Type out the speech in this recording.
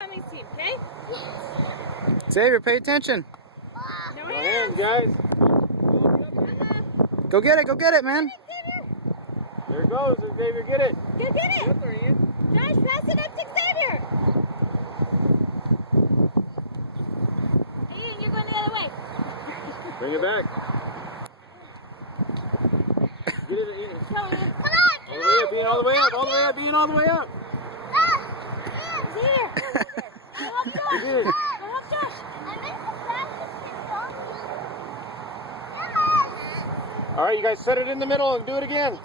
Team, okay? Xavier, pay attention. No No hands. hands, guys. Go get it, man. There it goes. Xavier, get it. Get it! Josh, pass it up to Xavier! Ian, you're going the other way. Bring it back. Get it, Ian. Come on, Ian. All the way up, Ian. All the way up. All the way up, Ian. All the way up. Xavier! Go help Josh! Ian. Go help Josh! All right, you guys set it in the middle and do it again.